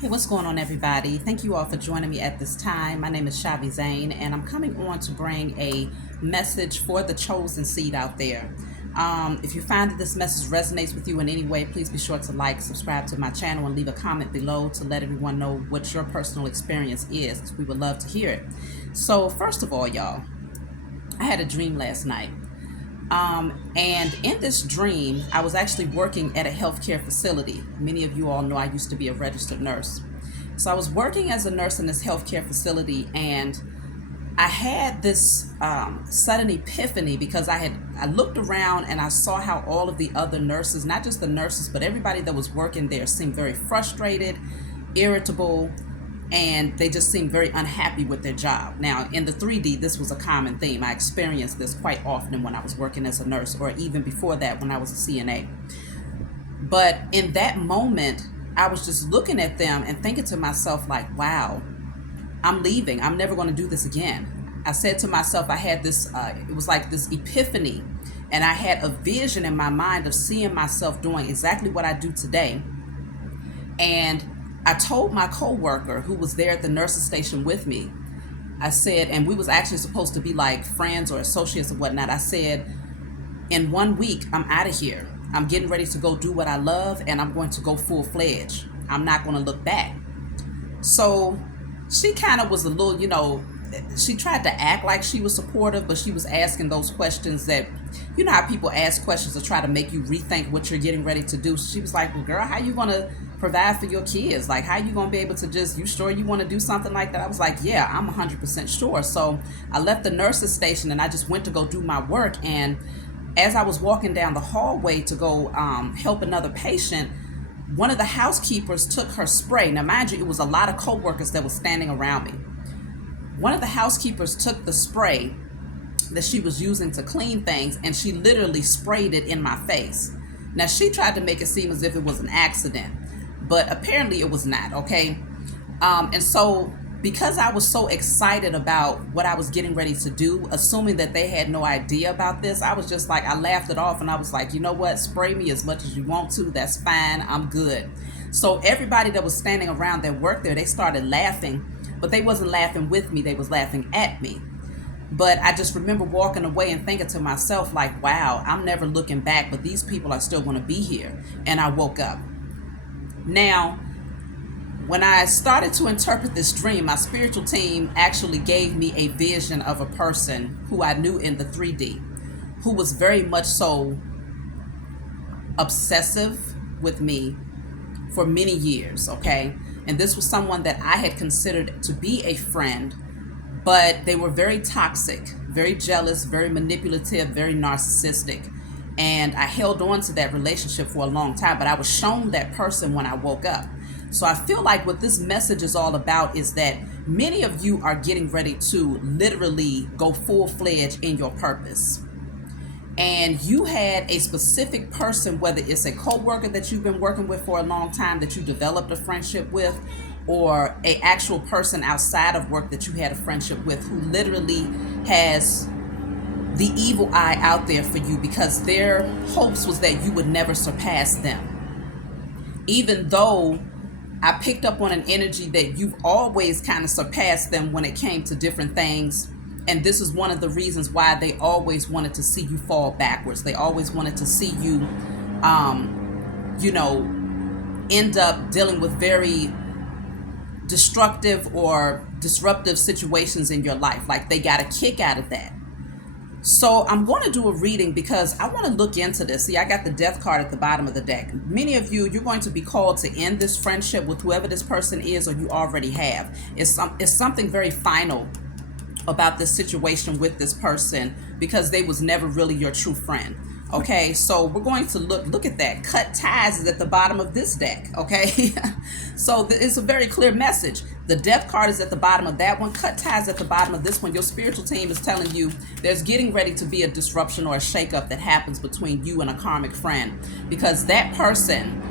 Hey, what's going on, everybody? Thank you all for joining me at this time. My name is Shavi Zane, and I'm coming on to bring a message for the chosen seed out there. If you find that this message resonates with you in any way, please be sure to like, subscribe to my channel, and leave a comment below to let everyone know what your personal experience is, because we would love to hear it. So, first of all, y'all, I had a dream last night. And in this dream, I was actually working at a healthcare facility. Many of you all know I used to be a registered nurse. So I was working as a nurse in this healthcare facility, and I had this sudden epiphany because I looked around and I saw how all of the other nurses, not just the nurses, but everybody that was working there seemed very frustrated, irritable, and they just seemed very unhappy with their job. Now, in the 3D, this was a common theme. I experienced this quite often when I was working as a nurse, or even before that when I was a CNA. But in that moment, I was just looking at them and thinking to myself, like, wow, I'm leaving. I'm never going to do this again. I said to myself, I had this, it was like this epiphany, and I had a vision in my mind of seeing myself doing exactly what I do today. And I told my coworker who was there at the nurse's station with me, I said, and we was actually supposed to be like friends or associates or whatnot. I said, in 1 week, I'm out of here. I'm getting ready to go do what I love, and I'm going to go full-fledged. I'm not going to look back. So she kind of was a little, she tried to act like she was supportive, but she was asking those questions that, you know how people ask questions to try to make you rethink what you're getting ready to do. So she was like, well, girl, how you going to provide for your kids? Like, how you going to be able to you sure you want to do something like that? I was like, yeah, I'm 100% sure. So I left the nurse's station and I just went to go do my work. And as I was walking down the hallway to go help another patient, one of the housekeepers took her spray. Now, mind you, it was a lot of coworkers that was standing around me. One of the housekeepers took the spray that she was using to clean things, and she literally sprayed it in my face. Now, she tried to make it seem as if it was an accident, but apparently it was not, okay? And so because I was so excited about what I was getting ready to do, assuming that they had no idea about this, I was just like, I laughed it off and I was like, you know what? Spray me as much as you want to. That's fine. I'm good. So everybody that was standing around that worked there, they started laughing, but they wasn't laughing with me. They was laughing at me. But I just remember walking away and thinking to myself, like, wow, I'm never looking back, but these people are still going to be here. And I woke up. Now, when I started to interpret this dream, my spiritual team actually gave me a vision of a person who I knew in the 3D, who was very much so obsessive with me for many years, okay? And this was someone that I had considered to be a friend, but they were very toxic, very jealous, very manipulative, very narcissistic. And I held on to that relationship for a long time, but I was shown that person when I woke up. So I feel like what this message is all about is that many of you are getting ready to literally go full-fledged in your purpose. And you had a specific person, whether it's a coworker that you've been working with for a long time that you developed a friendship with, or an actual person outside of work that you had a friendship with, who literally has the evil eye out there for you because their hopes was that you would never surpass them. Even though I picked up on an energy that you've always kind of surpassed them when it came to different things. And this is one of the reasons why they always wanted to see you fall backwards. They always wanted to see you, end up dealing with very destructive or disruptive situations in your life. Like, they got a kick out of that. So I'm going to do a reading because I want to look into this. See, I got the death card at the bottom of the deck. Many of you, you're going to be called to end this friendship with whoever this person is, or you already have. It's something very final about this situation with this person because they was never really your true friend. Okay, so we're going to look at that. Cut ties is at the bottom of this deck, okay? So it's a very clear message. The death card is at the bottom of that one. Cut ties at the bottom of this one. Your spiritual team is telling you there's getting ready to be a disruption or a shakeup that happens between you and a karmic friend, because that person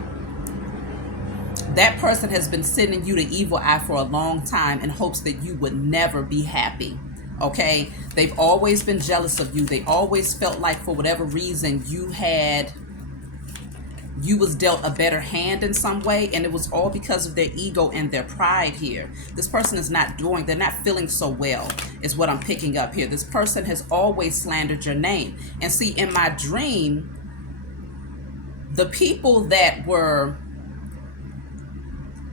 has been sending you the evil eye for a long time in hopes that you would never be happy. Okay, they've always been jealous of you. They always felt like for whatever reason you had you was dealt a better hand in some way, and it was all because of their ego and their pride here. This person is not doing, they're not feeling so well, is what I'm picking up here. This person has always slandered your name. And see, in my dream, the people that were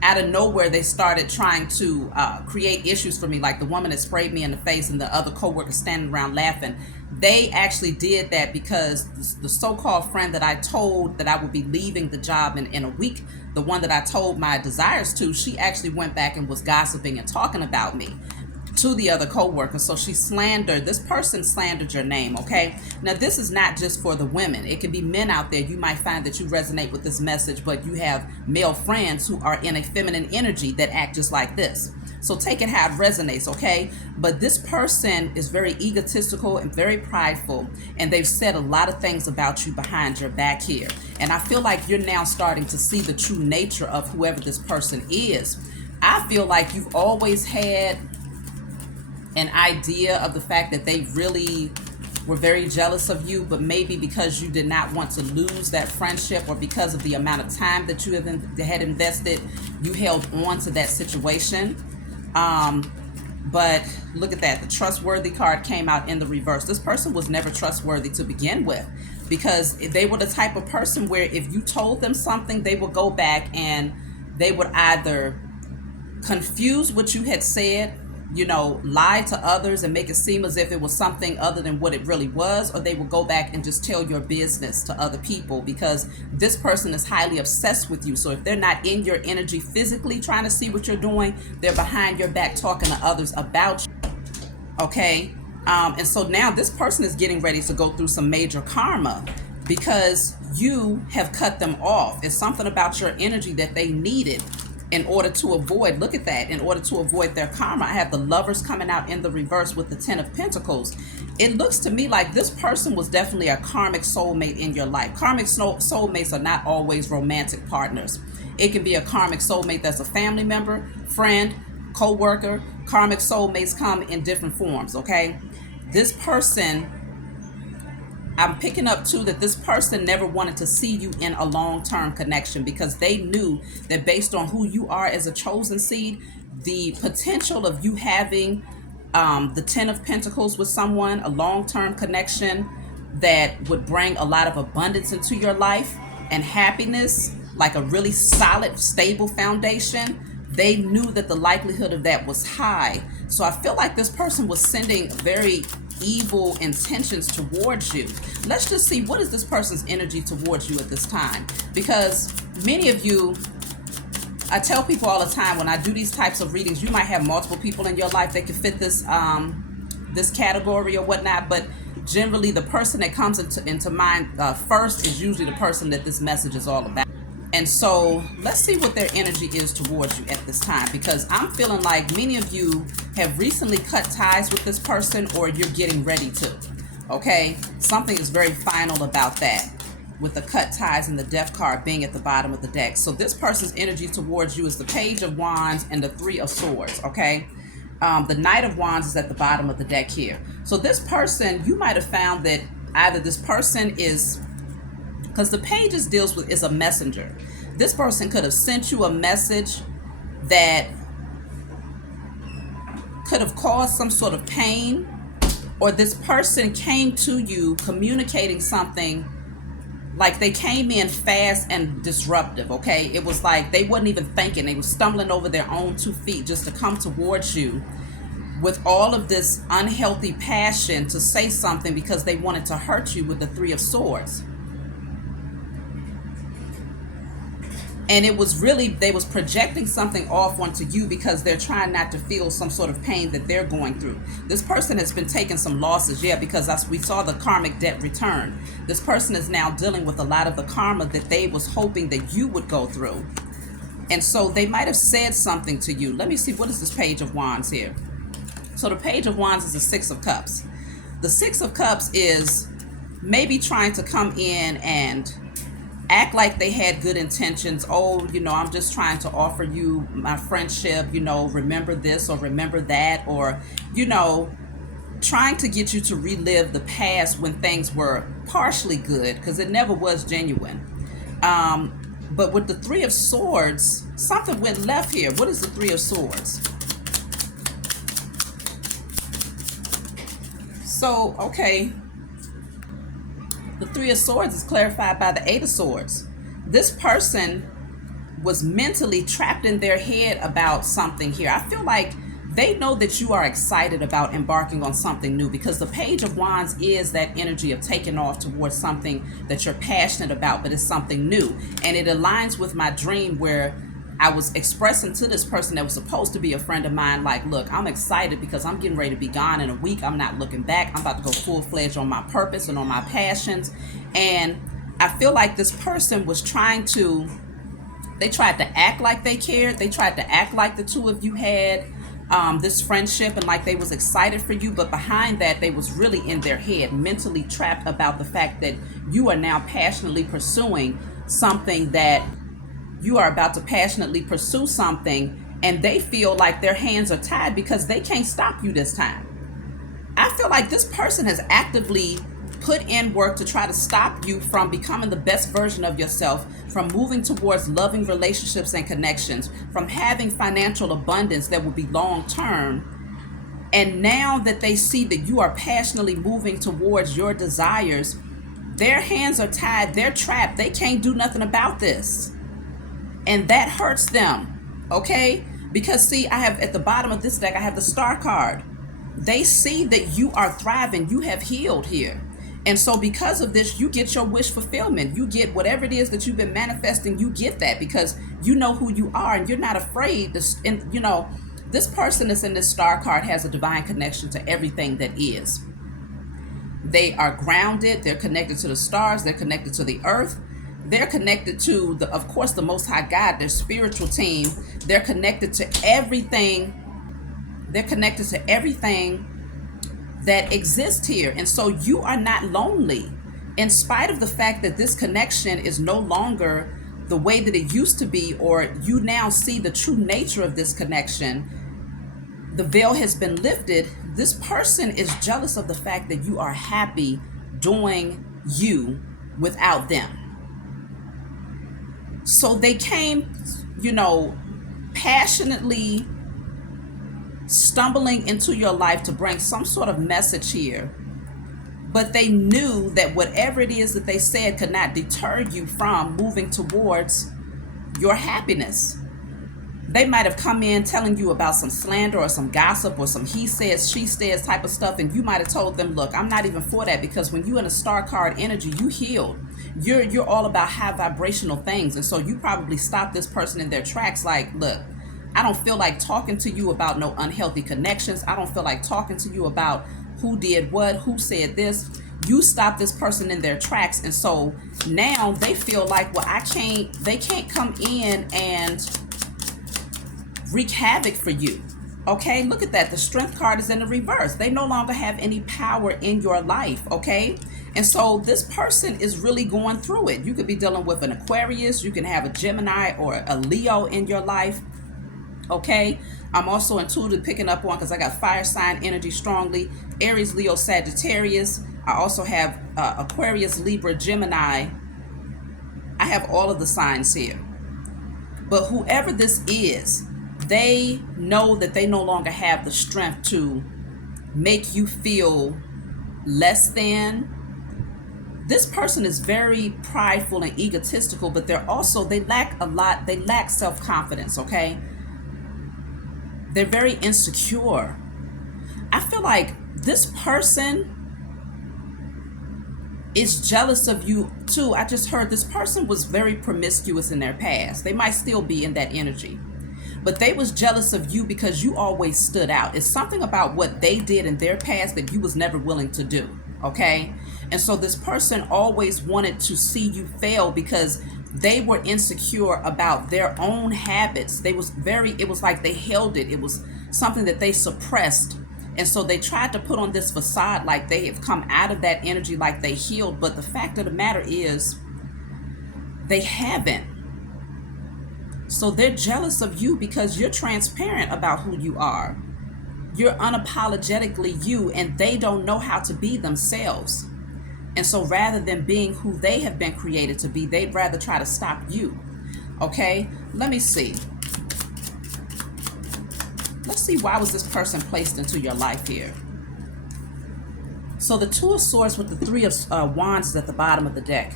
out of nowhere, they started trying to create issues for me, like the woman that sprayed me in the face and the other co-workers standing around laughing. They actually did that because the so-called friend that I told that I would be leaving the job in a week, the one that I told my desires to, she actually went back and was gossiping and talking about me to the other co-workers. So she slandered, this person slandered your name, okay? Now this is not just for the women. It can be men out there. You might find that you resonate with this message, but you have male friends who are in a feminine energy that act just like this. So take it how it resonates, okay? But this person is very egotistical and very prideful, and they've said a lot of things about you behind your back here. And I feel like you're now starting to see the true nature of whoever this person is. I feel like you've always had an idea of the fact that they really were very jealous of you, but maybe because you did not want to lose that friendship, or because of the amount of time that you had invested, you held on to that situation. But look at that, the trustworthy card came out in the reverse. This person was never trustworthy to begin with, because they were the type of person where if you told them something, they would go back and they would either confuse what you had said, you know, lie to others and make it seem as if it was something other than what it really was, or they will go back and just tell your business to other people, because this person is highly obsessed with you. So if they're not in your energy physically trying to see what you're doing, they're behind your back talking to others about you, okay? And so now this person is getting ready to go through some major karma because you have cut them off. It's something about your energy that they needed in order to avoid, look at that, in order to avoid their karma. I have the Lovers coming out in the reverse with the Ten of Pentacles. It looks to me like this person was definitely a karmic soulmate in your life. Karmic soulmates are not always romantic partners. It can be a karmic soulmate that's a family member, friend, co-worker. Karmic soulmates come in different forms, okay? This person, I'm picking up too that this person never wanted to see you in a long-term connection, because they knew that based on who you are as a chosen seed, the potential of you having the Ten of Pentacles with someone, a long-term connection that would bring a lot of abundance into your life and happiness, like a really solid, stable foundation, they knew that the likelihood of that was high. So I feel like this person was sending very evil intentions towards you. Let's just see, what is this person's energy towards you at this time? Because many of you, I tell people all the time when I do these types of readings, you might have multiple people in your life that can fit this this category or whatnot, but generally the person that comes into mind first is usually the person that this message is all about. And so let's see what their energy is towards you at this time, because I'm feeling like many of you have recently cut ties with this person, or you're getting ready to, okay? Something is very final about that, with the cut ties and the Death card being at the bottom of the deck. So this person's energy towards you is the Page of Wands and the Three of Swords, okay? The Knight of Wands is at the bottom of the deck here. So this person, you might have found that either this person is, because the Pages deals with, is a messenger. This person could have sent you a message that could have caused some sort of pain, or this person came to you communicating something, like they came in fast and disruptive, okay? It was like they wasn't even thinking. They were stumbling over their own 2 feet just to come towards you with all of this unhealthy passion to say something because they wanted to hurt you with the Three of Swords. And it was really, they was projecting something off onto you because they're trying not to feel some sort of pain that they're going through. This person has been taking some losses, yeah, because we saw the karmic debt return. This person is now dealing with a lot of the karma that they was hoping that you would go through. And so they might have said something to you. Let me see, what is this Page of Wands here? So the Page of Wands is the Six of Cups. The Six of Cups is maybe trying to come in and act like they had good intentions. Oh, you know, I'm just trying to offer you my friendship, you know, remember this or remember that, or, you know, trying to get you to relive the past when things were partially good, because it never was genuine. But with the Three of Swords, something went left here. What is the Three of Swords? So, okay, the Three of Swords is clarified by the Eight of Swords. This person was mentally trapped in their head about something here. I feel like they know that you are excited about embarking on something new, because the Page of Wands is that energy of taking off towards something that you're passionate about, but it's something new. And it aligns with my dream where I was expressing to this person that was supposed to be a friend of mine, like, look, I'm excited because I'm getting ready to be gone in a week. I'm not looking back. I'm about to go full-fledged on my purpose and on my passions. And I feel like this person was trying to, they tried to act like they cared. They tried to act like the two of you had this friendship and like they was excited for you. But behind that, they was really in their head, mentally trapped about the fact that you are now passionately pursuing something, that you are about to passionately pursue something, and they feel like their hands are tied because they can't stop you this time. I feel like this person has actively put in work to try to stop you from becoming the best version of yourself, from moving towards loving relationships and connections, from having financial abundance that will be long term. And now that they see that you are passionately moving towards your desires, their hands are tied, they're trapped, they can't do nothing about this. And that hurts them, okay? Because see, I have at the bottom of this deck, I have the Star card. They see that you are thriving, you have healed here. And so because of this, you get your wish fulfillment. You get whatever it is that you've been manifesting, you get that because you know who you are and you're not afraid to, and you know, this person that's in this Star card has a divine connection to everything that is. They are grounded, they're connected to the stars, they're connected to the earth. They're connected to, of course, the Most High God, their spiritual team. They're connected to everything. They're connected to everything that exists here. And so you are not lonely. In spite of the fact that this connection is no longer the way that it used to be, or you now see the true nature of this connection, the veil has been lifted. This person is jealous of the fact that you are happy doing you without them. So they came, you know, passionately stumbling into your life to bring some sort of message here. But they knew that whatever it is that they said could not deter you from moving towards your happiness. They might have come in telling you about some slander or some gossip or some he says, she says type of stuff. And you might have told them, look, I'm not even for that, because when you're in a Star card energy, you healed. You're all about high vibrational things. And so you probably stopped this person in their tracks like, look, I don't feel like talking to you about no unhealthy connections. I don't feel like talking to you about who did what, who said this. You stopped this person in their tracks. And so now they feel like, well, they can't come in and wreak havoc for you. Okay, look at that. The Strength card is in the reverse. They no longer have any power in your life. Okay, and so this person is really going through it. You could be dealing with an Aquarius. You can have a Gemini or a Leo in your life. Okay, I'm also intuitive picking up on, because I got fire sign energy strongly, Aries, Leo, Sagittarius. I also have Aquarius, Libra, Gemini. I have all of the signs here. But whoever this is, they know that they no longer have the strength to make you feel less than. This person is very prideful and egotistical, but they lack self-confidence, okay? They're very insecure. I feel like this person is jealous of you too. I just heard this person was very promiscuous in their past. They might still be in that energy. But they was jealous of you because you always stood out. It's something about what they did in their past that you was never willing to do, okay? And so this person always wanted to see you fail because they were insecure about their own habits. It was like they held it. It was something that they suppressed. And so they tried to put on this facade like they have come out of that energy, like they healed. But the fact of the matter is, they haven't. So they're jealous of you because you're transparent about who you are. You're unapologetically you, and they don't know how to be themselves. And so rather than being who they have been created to be, they'd rather try to stop you. Okay, let me see. Let's see, why was this person placed into your life here? So the Two of Swords with the Three of Wands is at the bottom of the deck.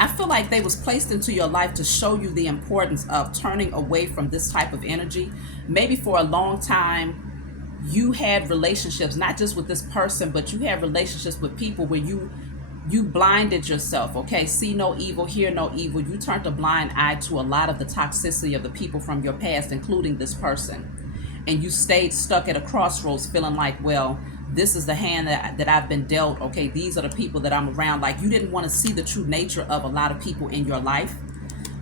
I feel like they was placed into your life to show you the importance of turning away from this type of energy. Maybe for a long time, you had relationships, not just with this person, but you had relationships with people where you blinded yourself, okay? See no evil, hear no evil. You turned a blind eye to a lot of the toxicity of the people from your past, including this person. And you stayed stuck at a crossroads feeling like, well, this is the hand that I've been dealt. Okay, these are the people that I'm around. Like, you didn't want to see the true nature of a lot of people in your life,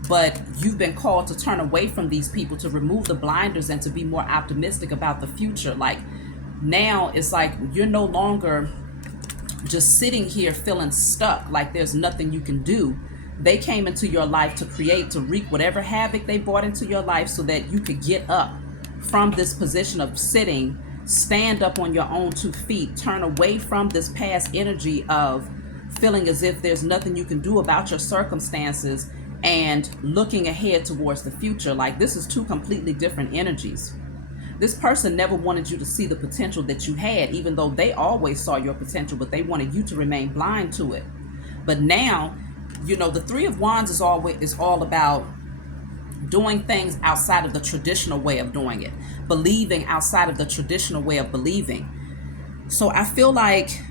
but you've been called to turn away from these people, to remove the blinders and to be more optimistic about the future. Like, now it's like you're no longer just sitting here feeling stuck, like there's nothing you can do. They came into your life to create, to wreak whatever havoc they brought into your life so that you could get up from this position of sitting, stand up on your own 2 feet, turn away from this past energy of feeling as if there's nothing you can do about your circumstances, and looking ahead towards the future. Like, this is 2 completely different energies. This person never wanted you to see the potential that you had, even though they always saw your potential, but they wanted you to remain blind to it. But now, you know, the Three of Wands is all about doing things outside of the traditional way of doing it, believing outside of the traditional way of believing. So I feel like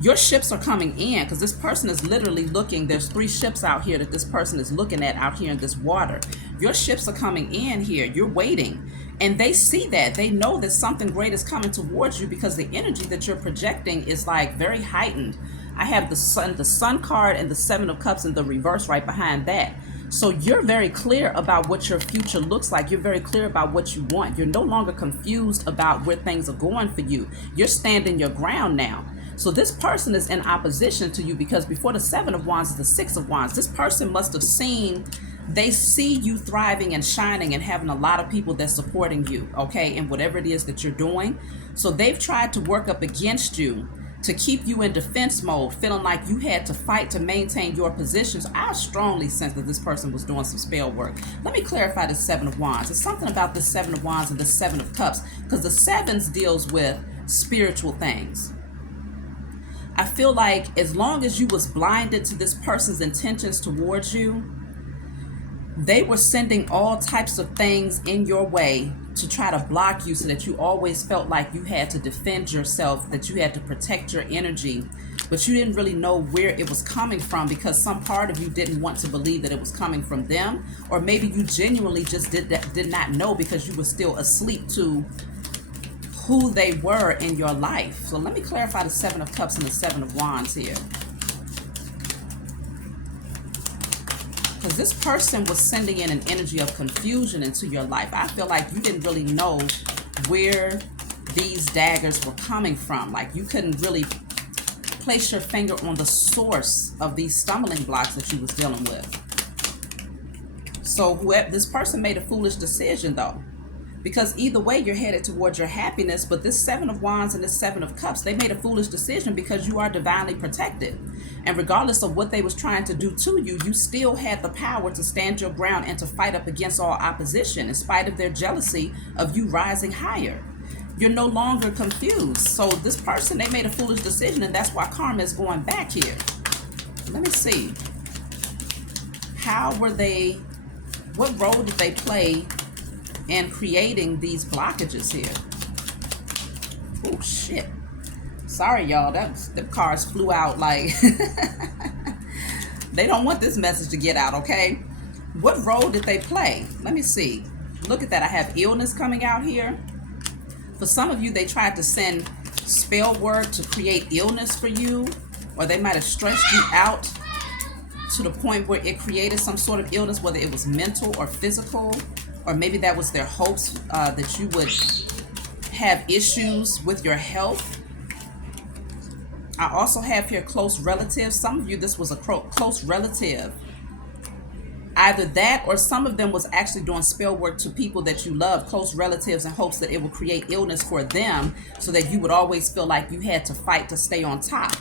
your ships are coming in, because this person is literally looking. There's 3 ships out here that this person is looking at out here in this water. Your ships are coming in here. You're waiting. And they see that. They know that something great is coming towards you, because the energy that you're projecting is like very heightened. I have the sun card and the 7 of Cups in the reverse right behind that. So you're very clear about what your future looks like. You're very clear about what you want. You're no longer confused about where things are going for you. You're standing your ground now. So this person is in opposition to you, because before the 7 of Wands is the 6 of Wands. This person must have seen, they see you thriving and shining and having a lot of people that's supporting you, okay, in whatever it is that you're doing. So they've tried to work up against you to keep you in defense mode, feeling like you had to fight to maintain your positions. I strongly sense that this person was doing some spell work. Let me clarify the 7 of Wands. It's something about the 7 of Wands and the 7 of Cups, because the 7s deals with spiritual things. I feel like as long as you was blinded to this person's intentions towards you, they were sending all types of things in your way to try to block you, so that you always felt like you had to defend yourself, that you had to protect your energy, but you didn't really know where it was coming from, because some part of you didn't want to believe that it was coming from them, or maybe you genuinely just did not know, because you were still asleep to who they were in your life. So let me clarify the 7 of Cups and the 7 of Wands here. Because this person was sending in an energy of confusion into your life. I feel like you didn't really know where these daggers were coming from. Like, you couldn't really place your finger on the source of these stumbling blocks that you was dealing with. So this person made a foolish decision, though, because either way you're headed towards your happiness. But this 7 of Wands and this 7 of Cups, they made a foolish decision because you are divinely protected. And regardless of what they was trying to do to you, you still had the power to stand your ground and to fight up against all opposition, in spite of their jealousy of you rising higher. You're no longer confused. So this person, they made a foolish decision, and that's why karma is going back here. Let me see. How were they, what role did they play in creating these blockages here? Oh, shit. Sorry, y'all. The cards flew out like... They don't want this message to get out, okay? What role did they play? Let me see. Look at that. I have illness coming out here. For some of you, they tried to send spell work to create illness for you, or they might have stressed you out to the point where it created some sort of illness, whether it was mental or physical, or maybe that was their hopes that you would have issues with your health. I also have here close relatives. Some of you, this was a close relative. Either that, or some of them was actually doing spell work to people that you love, close relatives, in hopes that it would create illness for them, so that you would always feel like you had to fight to stay on top.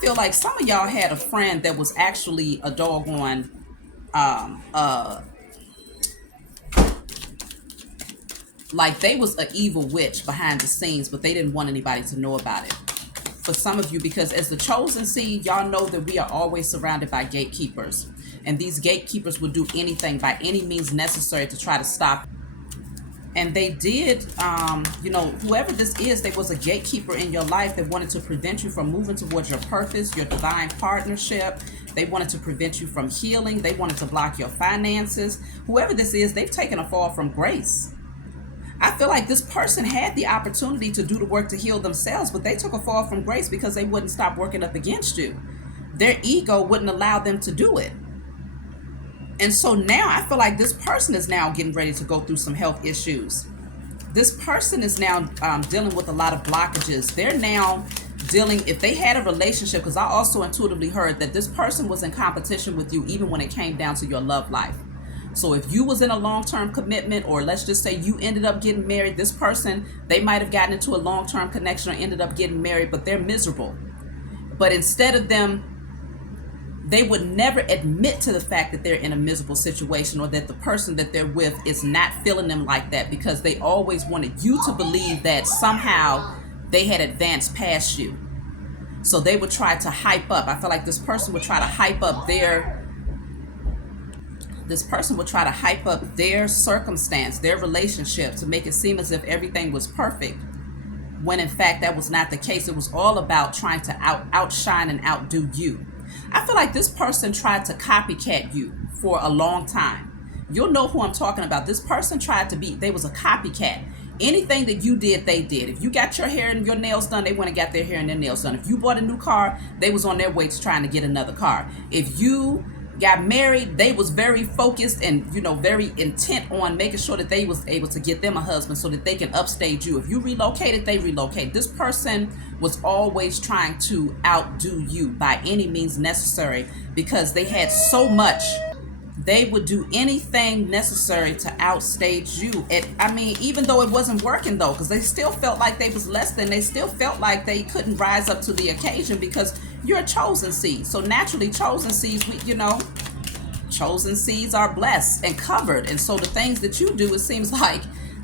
feel like some of y'all had a friend that was actually a doggone um uh like they was an evil witch behind the scenes, but they didn't want anybody to know about it. For some of you, because as the chosen seed, y'all know that we are always surrounded by gatekeepers, and these gatekeepers would do anything by any means necessary to try to stop. And they did, whoever this is, there was a gatekeeper in your life that wanted to prevent you from moving towards your purpose, your divine partnership. They wanted to prevent you from healing. They wanted to block your finances. Whoever this is, they've taken a fall from grace. I feel like this person had the opportunity to do the work to heal themselves, but they took a fall from grace because they wouldn't stop working up against you. Their ego wouldn't allow them to do it. And so now I feel like this person is now getting ready to go through some health issues. This person is now dealing with a lot of blockages. They're now dealing, if they had a relationship, because I also intuitively heard that this person was in competition with you even when it came down to your love life. So if you was in a long-term commitment, or let's just say you ended up getting married, this person, they might have gotten into a long-term connection or ended up getting married, but they're miserable. But instead of them, they would never admit to the fact that they're in a miserable situation, or that the person that they're with is not feeling them like that, because they always wanted you to believe that somehow they had advanced past you. So they would try to hype up. I feel like this person would try to hype up their circumstance, their relationship, to make it seem as if everything was perfect, when in fact that was not the case. It was all about trying to outshine and outdo you. I feel like this person tried to copycat you for a long time. You'll know who I'm talking about. This person they was a copycat. Anything that you did, they did. If you got your hair and your nails done, they went and got their hair and their nails done. If you bought a new car, they was on their way to trying to get another car. If you got married, they was very focused and very intent on making sure that they was able to get them a husband so that they can upstage you. If you relocated, they relocated. This person was always trying to outdo you by any means necessary, because they had so much. They would do anything necessary to outstage you. Even though it wasn't working though, because they still felt like they was less than, they still felt like they couldn't rise up to the occasion, because you're a chosen seed. So naturally, chosen seeds, chosen seeds are blessed and covered. And so the things that you do, it seems like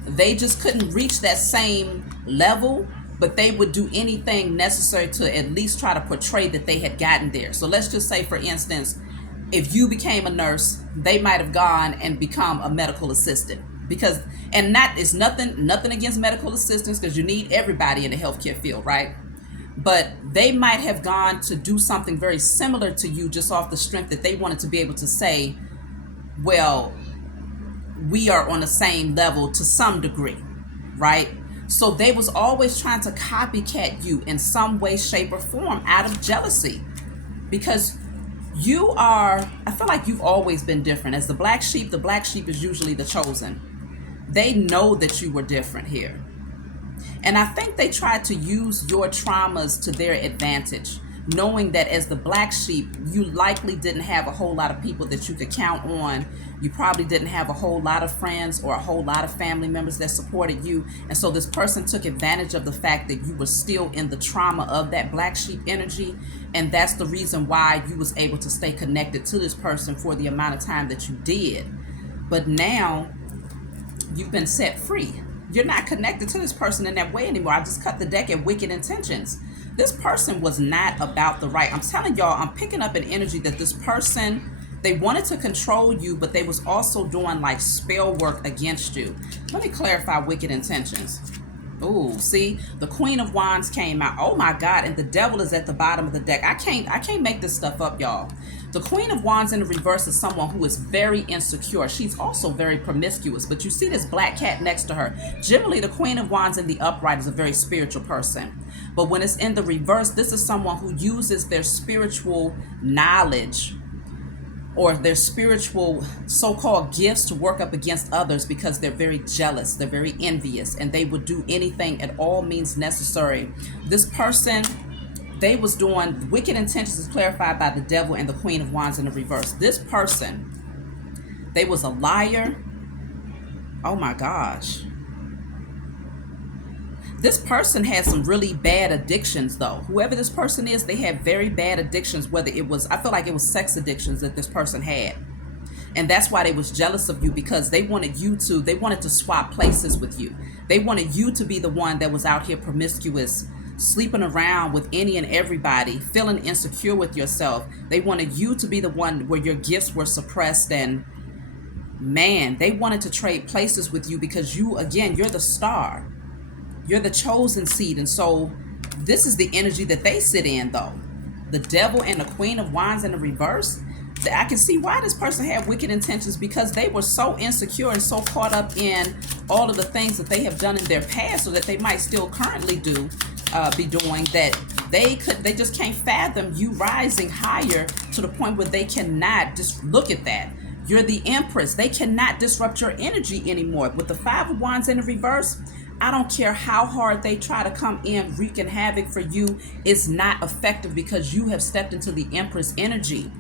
they just couldn't reach that same level, but they would do anything necessary to at least try to portray that they had gotten there. So let's just say, for instance, if you became a nurse, they might have gone and become a medical assistant, because, and that is nothing against medical assistants, because you need everybody in the healthcare field, right? But they might have gone to do something very similar to you, just off the strength that they wanted to be able to say, well, we are on the same level to some degree, right? So they was always trying to copycat you in some way, shape, or form out of jealousy, because I feel like you've always been different. As the black sheep is usually the chosen. They know that you were different here. And I think they tried to use your traumas to their advantage, knowing that as the black sheep, you likely didn't have a whole lot of people that you could count on. You probably didn't have a whole lot of friends or a whole lot of family members that supported you. And so this person took advantage of the fact that you were still in the trauma of that black sheep energy. And that's the reason why you was able to stay connected to this person for the amount of time that you did. But now you've been set free. You're not connected to this person in that way anymore. I just cut the deck at wicked intentions. This person was not about the right. I'm telling y'all, I'm picking up an energy that this person, they wanted to control you, but they was also doing like spell work against you. Let me clarify wicked intentions. Oh, see, the Queen of Wands came out. Oh my God, and the devil is at the bottom of the deck. I can't make this stuff up, y'all. The Queen of Wands in the reverse is someone who is very insecure. She's also very promiscuous, but you see this black cat next to her. Generally, the Queen of Wands in the upright is a very spiritual person. But when it's in the reverse, this is someone who uses their spiritual knowledge or their spiritual so-called gifts to work up against others, because they're very jealous, they're very envious, and they would do anything at all means necessary. This person, they was doing wicked intentions, is clarified by the devil and the Queen of Wands in the reverse. This person, they was a liar. Oh my gosh. This person had some really bad addictions, though. Whoever this person is, they had very bad addictions, whether it was, I feel like it was sex addictions that this person had. And that's why they was jealous of you, because they wanted to swap places with you. They wanted you to be the one that was out here promiscuous, sleeping around with any and everybody, feeling insecure with yourself. They wanted you to be the one where your gifts were suppressed, and man, they wanted to trade places with you because you, again, you're the star. You're the chosen seed. And so this is the energy that they sit in, though. The devil and the Queen of Wands in the reverse. I can see why this person had wicked intentions, because they were so insecure and so caught up in all of the things that they have done in their past, or that they might still currently be doing, that they just can't fathom you rising higher to the point where they cannot just look at that. You're the Empress. They cannot disrupt your energy anymore. With the Five of Wands in the reverse, I don't care how hard they try to come in wreaking havoc for you, it's not effective, because you have stepped into the Empress energy.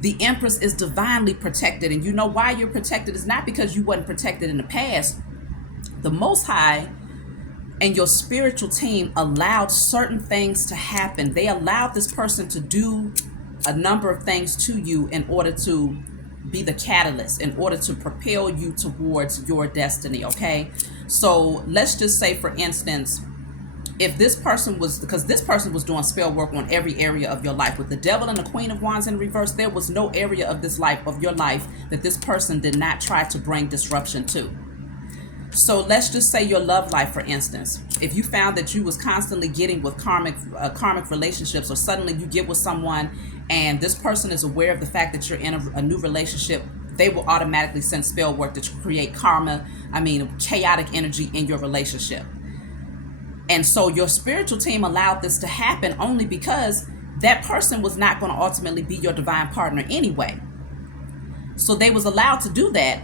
The Empress is divinely protected, and you know why you're protected. It's not because you wasn't protected in the past. The Most High and your spiritual team allowed certain things to happen. They allowed this person to do a number of things to you in order to be the catalyst, in order to propel you towards your destiny, okay? So let's just say, for instance, if this person was, because this person was doing spell work on every area of your life. With the devil and the Queen of Wands in reverse, there was no area of your life that this person did not try to bring disruption to. So let's just say your love life, for instance. If you found that you was constantly getting with karmic relationships, or suddenly you get with someone and this person is aware of the fact that you're in a new relationship, they will automatically send spell work to create chaotic energy in your relationship. And so your spiritual team allowed this to happen only because that person was not going to ultimately be your divine partner anyway. So they was allowed to do that.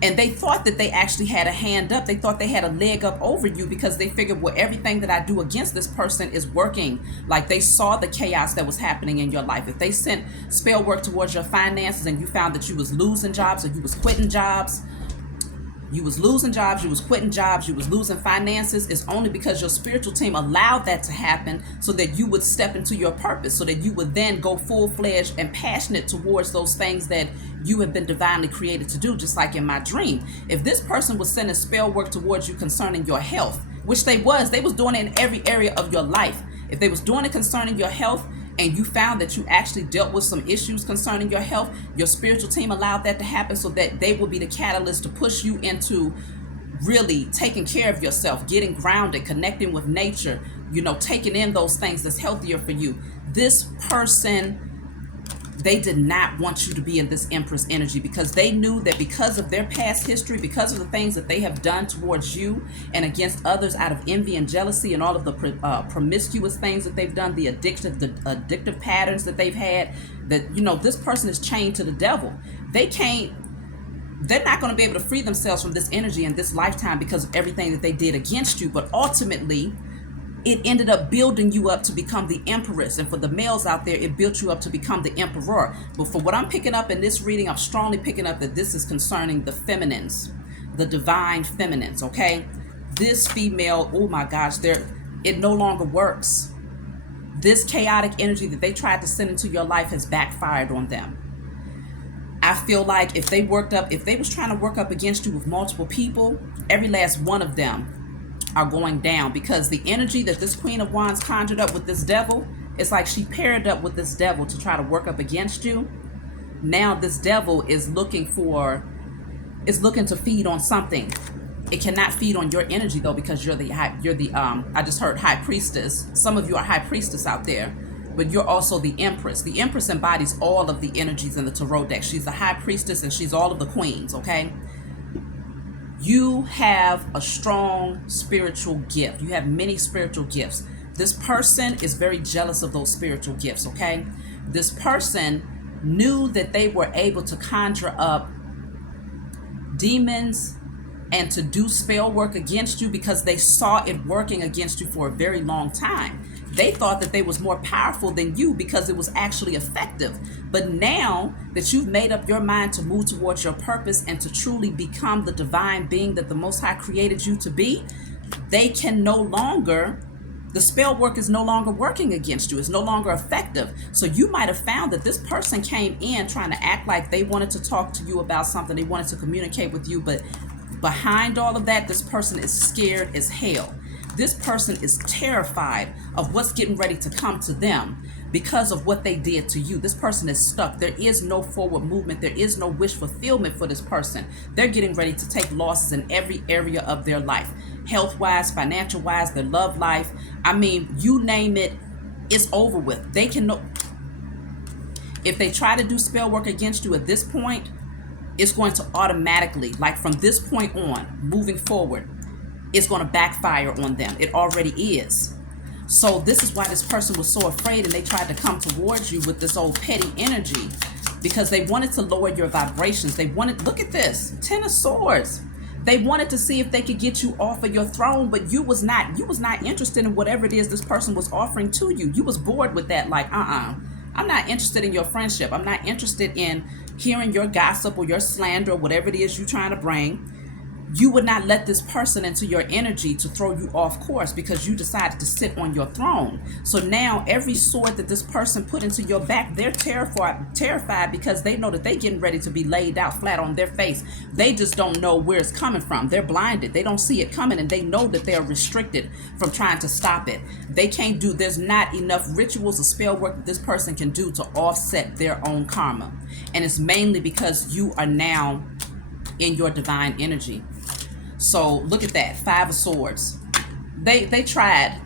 And they thought that they actually had a hand up. They thought they had a leg up over you, because they figured, well, everything that I do against this person is working. Like, they saw the chaos that was happening in your life. If they sent spell work towards your finances and you found that you was losing jobs, or you was quitting jobs, you was quitting jobs, you was losing finances, it's only because your spiritual team allowed that to happen, so that you would step into your purpose, so that you would then go full-fledged and passionate towards those things that you have been divinely created to do. Just like in my dream, if this person was sending spell work towards you concerning your health, which they was doing it in every area of your life. If they was doing it concerning your health, and you found that you actually dealt with some issues concerning your health, your spiritual team allowed that to happen, so that they will be the catalyst to push you into really taking care of yourself, getting grounded, connecting with nature, taking in those things that's healthier for you. This person, they did not want you to be in this Empress energy, because they knew that because of their past history, because of the things that they have done towards you and against others out of envy and jealousy, and all of the promiscuous things that they've done, the addictive patterns that they've had, that, this person is chained to the devil. They're not going to be able to free themselves from this energy in this lifetime because of everything that they did against you. But ultimately, it ended up building you up to become the Empress. And for the males out there, it built you up to become the Emperor. But for what I'm picking up in this reading, I'm strongly picking up that this is concerning the feminines, the divine feminines, okay? This female, oh my gosh, it no longer works. This chaotic energy that they tried to send into your life has backfired on them. I feel like if they was trying to work up against you with multiple people, every last one of them are going down, because the energy that this Queen of Wands conjured up with this devil, it's like she paired up with this devil to try to work up against you. Now this devil is looking to feed on something. It cannot feed on your energy, though, because you're the I just heard high priestess. Some of you are high priestess out there, but you're also the Empress. The Empress embodies all of the energies in the tarot deck. She's the high priestess, and she's all of the queens, okay? You have a strong spiritual gift. You have many spiritual gifts. This person is very jealous of those spiritual gifts, okay? This person knew that they were able to conjure up demons and to do spell work against you because they saw it working against you for a very long time. They thought that they was more powerful than you because it was actually effective. But now that you've made up your mind to move towards your purpose and to truly become the divine being that the Most High created you to be, they can no longer, the spell work is no longer working against you. It's no longer effective. So you might have found that this person came in trying to act like they wanted to talk to you about something. They wanted to communicate with you. But behind all of that, this person is scared as hell. This person is terrified of what's getting ready to come to them because of what they did to you. This person is stuck. There is no forward movement. There is no wish fulfillment for this person. They're getting ready to take losses in every area of their life. Health-wise, financial-wise, their love life. I mean, you name it, it's over with. They can know. If they try to do spell work against you at this point, it's going to automatically, like from this point on, moving forward, it's going to backfire on them. It already is. So this is why this person was so afraid, and they tried to come towards you with this old petty energy, because they wanted to lower your vibrations. They wanted, look at this, 10 of Swords. They wanted to see if they could get you off of your throne, but you was not interested in whatever it is this person was offering to you. You was bored with that, like, I'm not interested in your friendship. I'm not interested in hearing your gossip or your slander or whatever it is you're trying to bring. You would not let this person into your energy to throw you off course because you decided to sit on your throne. So now every sword that this person put into your back, they're terrified because they know that they're getting ready to be laid out flat on their face. They just don't know where it's coming from. They're blinded. They don't see it coming, and they know that they're restricted from trying to stop it. They can't do, there's not enough rituals or spell work that this person can do to offset their own karma. And it's mainly because you are now in your divine energy. So look at that, 5 of Swords. They tried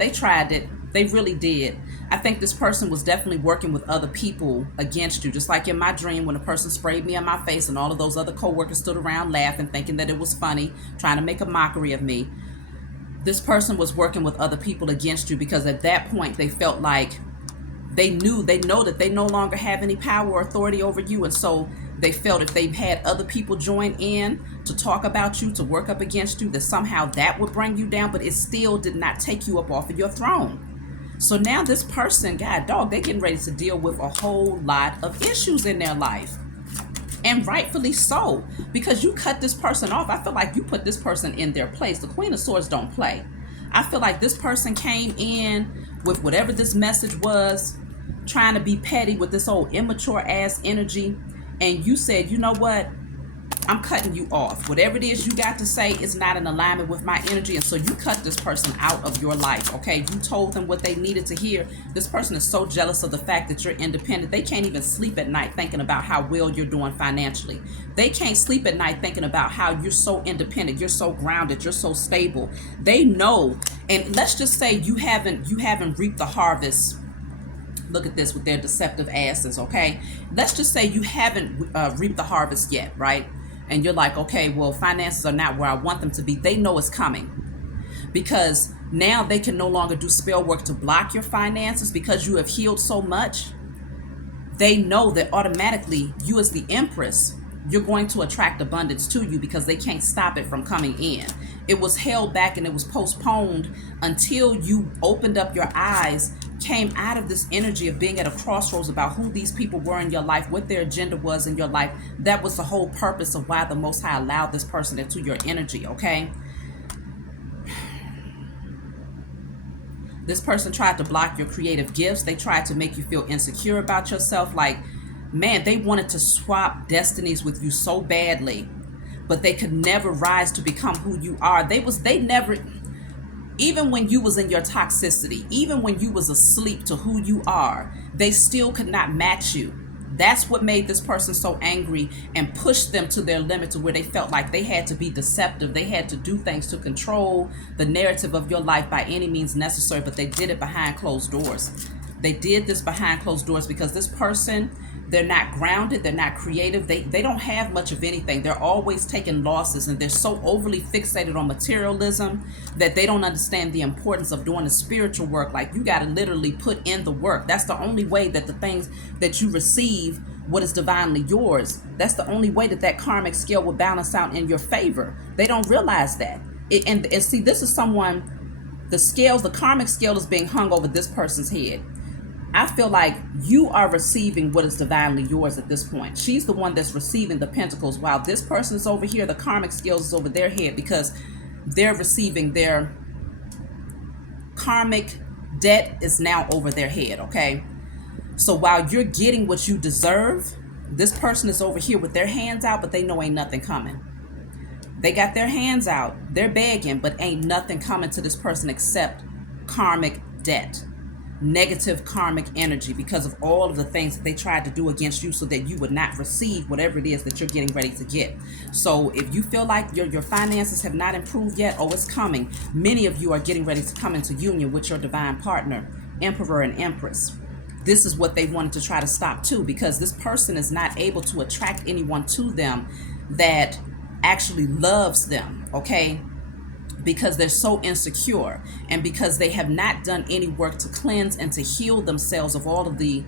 it. They really did. I think this person was definitely working with other people against you. Just like in my dream when a person sprayed me on my face and all of those other co-workers stood around laughing, thinking that it was funny, trying to make a mockery of me. This person was working with other people against you because at that point they felt like they know that they no longer have any power or authority over you. And so they felt if they had other people join in to talk about you, to work up against you, that somehow that would bring you down, but it still did not take you up off of your throne. So now this person, God dog, they're getting ready to deal with a whole lot of issues in their life. And rightfully so, because you cut this person off. I feel like you put this person in their place. The Queen of Swords don't play. I feel like this person came in with whatever this message was, trying to be petty with this old immature ass energy. And you said, you know what? I'm cutting you off. Whatever it is you got to say is not in alignment with my energy. And so you cut this person out of your life, okay? You told them what they needed to hear. This person is so jealous of the fact that you're independent. They can't even sleep at night thinking about how well you're doing financially. They can't sleep at night thinking about how you're so independent, you're so grounded, you're so stable. They know, and let's just say you haven't reaped the harvest. Look at this with their deceptive asses, okay? Let's just say you haven't reaped the harvest yet, right? And you're like, okay, well, finances are not where I want them to be. They know it's coming because now they can no longer do spell work to block your finances because you have healed so much. They know that automatically you as the empress, you're going to attract abundance to you because they can't stop it from coming in. It was held back and it was postponed until you opened up your eyes, came out of this energy of being at a crossroads about who these people were in your life, what their agenda was in your life. That was the whole purpose of why the Most High allowed this person into your energy, okay? This person tried to block your creative gifts. They tried to make you feel insecure about yourself. Like, man, they wanted to swap destinies with you so badly, but they could never rise to become who you are. They never, even when you was in your toxicity, even when you was asleep to who you are, they still could not match you. That's what made this person so angry and pushed them to their limit, to where they felt like they had to be deceptive. They had to do things to control the narrative of your life by any means necessary, but they did it behind closed doors. They did this behind closed doors because this person, they're not grounded, they're not creative, they don't have much of anything. They're always taking losses, and they're so overly fixated on materialism that they don't understand the importance of doing the spiritual work. Like, you got to literally put in the work. That's the only way that the things that you receive, what is divinely yours, that's the only way that that karmic scale will balance out in your favor. They don't realize that. And see, this is someone, the karmic scale is being hung over this person's head. I feel like you are receiving what is divinely yours at this point. She's the one that's receiving the pentacles, while this person is over here, the karmic scales is over their head because they're receiving their Karmic debt is now over their head, okay? So while you're getting what you deserve, this person is over here with their hands out, but they know ain't nothing coming. They got their hands out, they're begging, but ain't nothing coming to this person except karmic debt, negative karmic energy, because of all of the things that they tried to do against you so that you would not receive whatever it is that you're getting ready to get. So if you feel like your finances have not improved yet, oh, it's coming. Many of you are getting ready to come into union with your divine partner, emperor and empress. This is what they wanted to try to stop too, because this person is not able to attract anyone to them that actually loves them, okay? Because they're so insecure, and because they have not done any work to cleanse and to heal themselves of all of the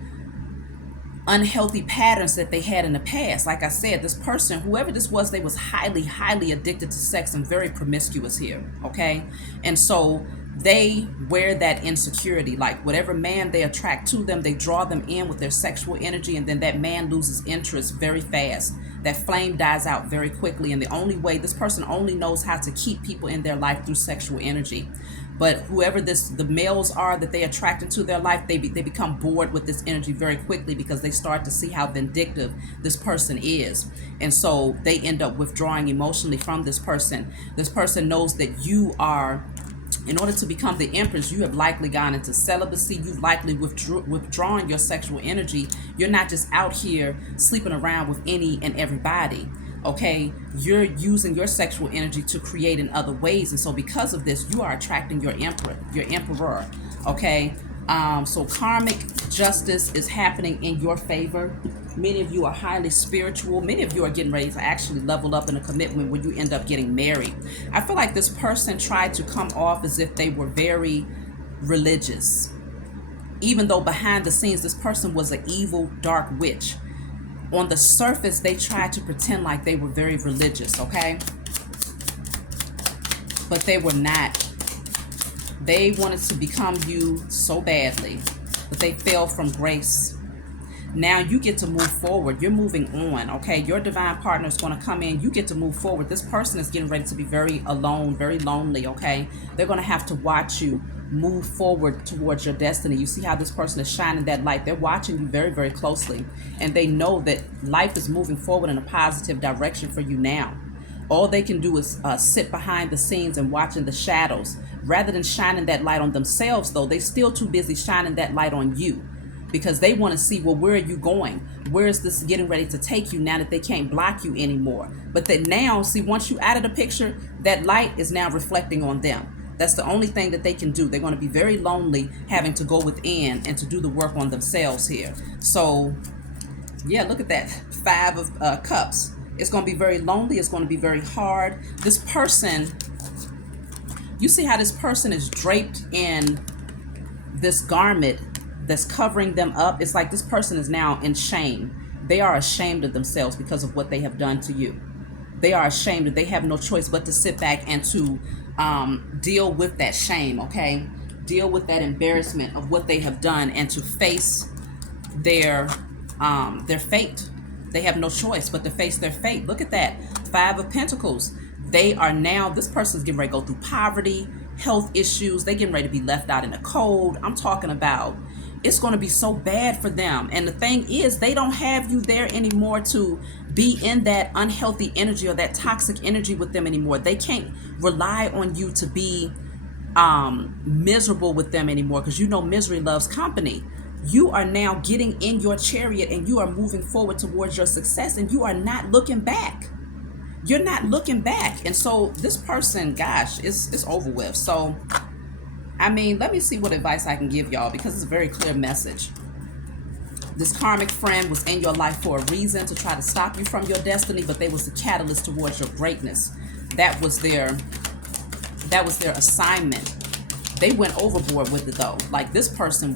unhealthy patterns that they had in the past. Like I said, this person, whoever this was, they was highly addicted to sex and very promiscuous here, okay? And so they wear that insecurity, like whatever man they attract to them, they draw them in with their sexual energy, and then that man loses interest very fast. That flame dies out very quickly, and the only way, this person only knows how to keep people in their life through sexual energy. But whoever the males are that they attract into their life, they become bored with this energy very quickly, because they start to see how vindictive this person is. And so they end up withdrawing emotionally from this person. This person knows that you are, in order to become the empress, you have likely gone into celibacy. You've likely withdrawn your sexual energy. You're not just out here sleeping around with any and everybody. Okay, you're using your sexual energy to create in other ways, and so because of this, you are attracting your emperor. Okay, so karmic justice is happening in your favor. Many of you are highly spiritual. Many of you are getting ready to actually level up in a commitment when you end up getting married. I feel like this person tried to come off as if they were very religious, even though behind the scenes this person was an evil, dark witch. On the surface, they tried to pretend like they were very religious, okay? But they were not. They wanted to become you so badly, but they fell from grace. Now you get to move forward. You're moving on, okay? Your divine partner is going to come in. You get to move forward. This person is getting ready to be very alone, very lonely, okay? They're going to have to watch you move forward towards your destiny. You see how this person is shining that light. They're watching you very closely, and they know that life is moving forward in a positive direction for you now. All they can do is sit behind the scenes and watch in the shadows. Rather than shining that light on themselves, though, they're still too busy shining that light on you, because they want to see, well, where are you going? Where is this getting ready to take you now that they can't block you anymore? But that now, see, once you out of the picture, that light is now reflecting on them. That's the only thing that they can do. They're going to be very lonely having to go within and to do the work on themselves here. So, yeah, look at that. 5 of Cups. It's going to be very lonely. It's going to be very hard. This person, you see how this person is draped in this garment that's covering them up. It's like this person is now in shame. They are ashamed of themselves because of what they have done to you. They are ashamed, and they have no choice but to sit back and to deal with that shame, okay? Deal with that embarrassment of what they have done, and to face their fate. They have no choice but to face their fate. Look at that. 5 of Pentacles. They are now, this person's getting ready to go through poverty, health issues. They're getting ready to be left out in the cold. I'm talking about, it's going to be so bad for them. And the thing is, they don't have you there anymore to be in that unhealthy energy or that toxic energy with them anymore. They can't rely on you to be miserable with them anymore, because you know misery loves company. You are now getting in your chariot, and you are moving forward towards your success, and you are not looking back. You're not looking back. And so this person, gosh, it's over with. So I mean, let me see what advice I can give y'all, because it's a very clear message. This karmic friend was in your life for a reason, to try to stop you from your destiny, but they was the catalyst towards your greatness. That was their assignment. They went overboard with it though. Like this person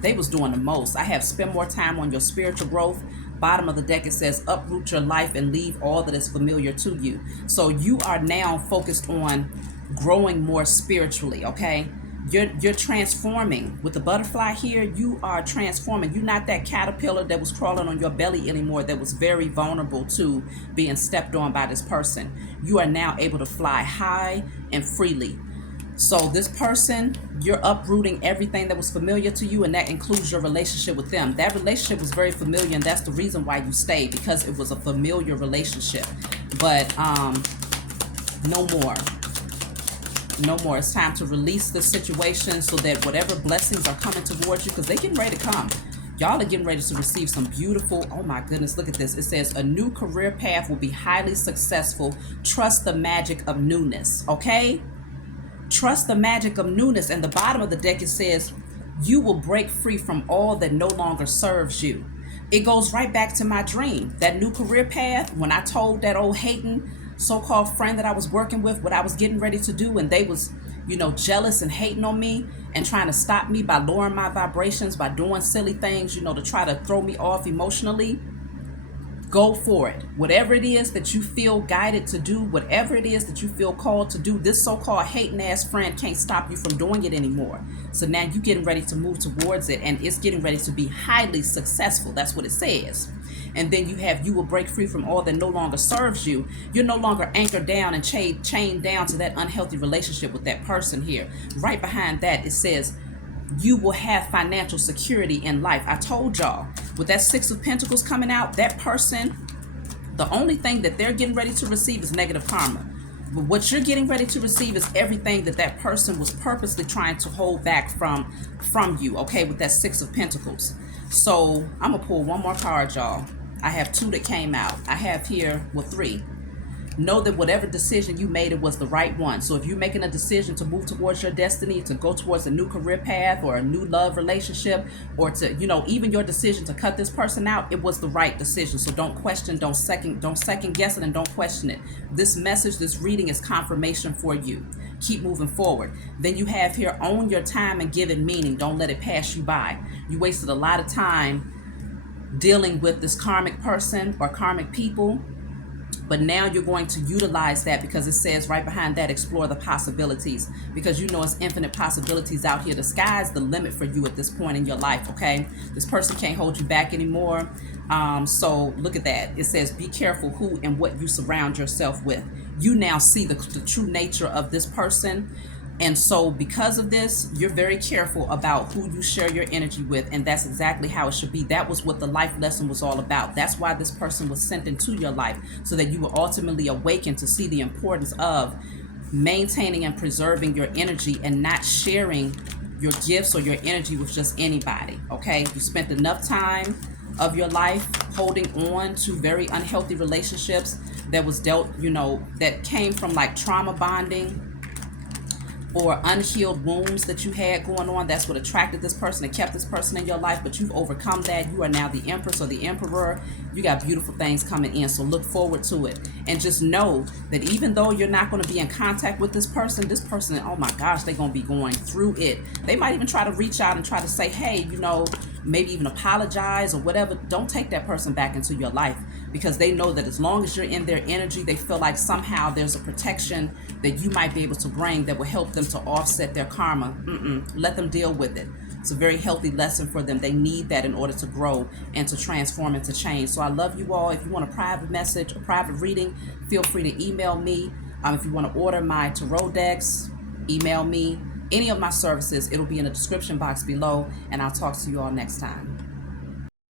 they was doing the most. I have spend more time on your spiritual growth. Bottom of the deck, it says uproot your life and leave all that is familiar to you. So you are now focused on growing more spiritually, okay? You're transforming. With the butterfly here, you are transforming. You're not that caterpillar that was crawling on your belly anymore, that was very vulnerable to being stepped on by this person. You are now able to fly high and freely. So this person, you're uprooting everything that was familiar to you, and that includes your relationship with them. That relationship was very familiar, and that's the reason why you stayed, because it was a familiar relationship. But no more. No more. It's time to release the situation so that whatever blessings are coming towards you, because they're getting ready to come. Y'all are getting ready to receive some beautiful, oh my goodness, look at this. It says a new career path will be highly successful. Trust the magic of newness, okay? Trust the magic of newness. And the bottom of the deck, it says, you will break free from all that no longer serves you. It goes right back to my dream. That new career path, when I told that old hating so-called friend that I was working with what I was getting ready to do, and they was, jealous and hating on me and trying to stop me by lowering my vibrations, by doing silly things, to try to throw me off emotionally. Go for it. Whatever it is that you feel guided to do, whatever it is that you feel called to do, this so-called hating ass friend can't stop you from doing it anymore. So now you're getting ready to move towards it, and it's getting ready to be highly successful. That's what it says. And then you will break free from all that no longer serves you. You're no longer anchored down and chained down to that unhealthy relationship with that person here. Right behind that, it says, you will have financial security in life. I told y'all, with that Six of Pentacles coming out, that person, the only thing that they're getting ready to receive is negative karma. But what you're getting ready to receive is everything that person was purposely trying to hold back from you, okay, with that Six of Pentacles. So I'm going to pull one more card, y'all. I have two that came out. I have here, well, three. Know that whatever decision you made, it was the right one. So if you're making a decision to move towards your destiny, to go towards a new career path or a new love relationship, or to, even your decision to cut this person out, it was the right decision. So don't question, don't second guess it, and don't question it. This message, this reading is confirmation for you. Keep moving forward. Then you have here, own your time and give it meaning. Don't let it pass you by. You wasted a lot of time dealing with this karmic person or karmic people. But now you're going to utilize that, because it says right behind that, explore the possibilities, because it's infinite possibilities out here. The sky's the limit for you at this point in your life, okay? This person can't hold you back anymore. So look at that. It says, be careful who and what you surround yourself with. You now see the true nature of this person. And so because of this, you're very careful about who you share your energy with, and that's exactly how it should be. That was what the life lesson was all about. That's why this person was sent into your life, so that you will ultimately awaken to see the importance of maintaining and preserving your energy and not sharing your gifts or your energy with just anybody, okay? You spent enough time of your life holding on to very unhealthy relationships that was dealt, that came from like trauma bonding, or unhealed wounds that you had going on. That's what attracted this person and kept this person in your life. But you've overcome that. You are now the empress or the emperor. You got beautiful things coming in. So look forward to it. And just know that even though you're not going to be in contact with this person, oh my gosh, they're going to be going through it. They might even try to reach out and try to say, hey, maybe even apologize or whatever. Don't take that person back into your life, because they know that as long as you're in their energy, they feel like somehow there's a protection that you might be able to bring that will help them to offset their karma. Let them deal with it. It's a very healthy lesson for them. They need that in order to grow and to transform and to change. So I love you all. If you want a private message, a private reading, feel free to email me. If you want to order my tarot decks, email me. Any of my services, it'll be in the description box below, and I'll talk to you all next time.